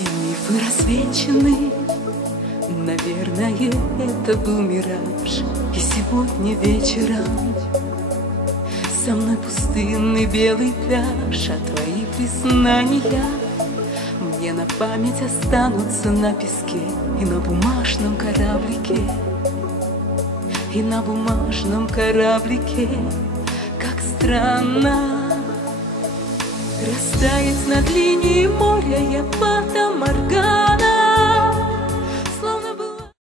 Все мифы рассвечены, наверное, это был мираж. И сегодня вечером со мной пустынный белый пляж, а твои признания мне на память останутся на песке и на бумажном кораблике, и на бумажном кораблике. Как странно растает над линией моря я фата Моргана.